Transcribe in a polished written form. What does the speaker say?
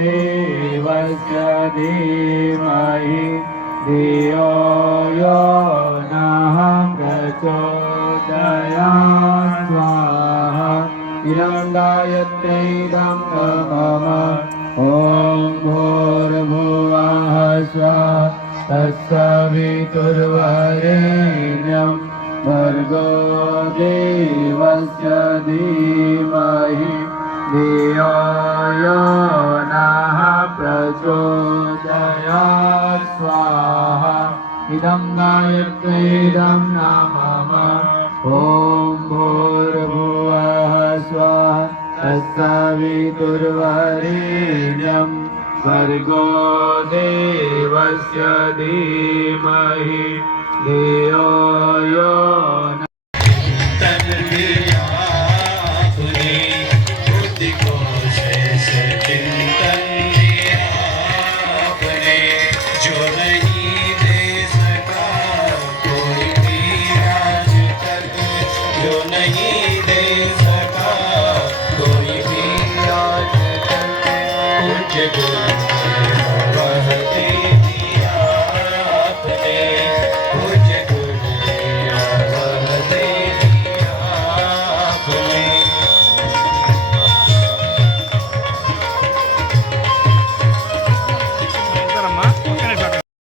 देवस्य धीमहि धियो यो नः प्रचोदयात् स्वाहा इदं गायत्रीदं मम ॐ भूर्भुवः स्वः तत्सवितुर्वरेण्यं भर्गो देवस्य धीमहि धियो यो नः प्रचोदयात् स्वाहा इदं गायत्रीदं मम ॐ भूर्भुवः स्वः तत्सवितुर्वरेण्यं भर्गो देवस्य धीमहि धियो यो नः Good.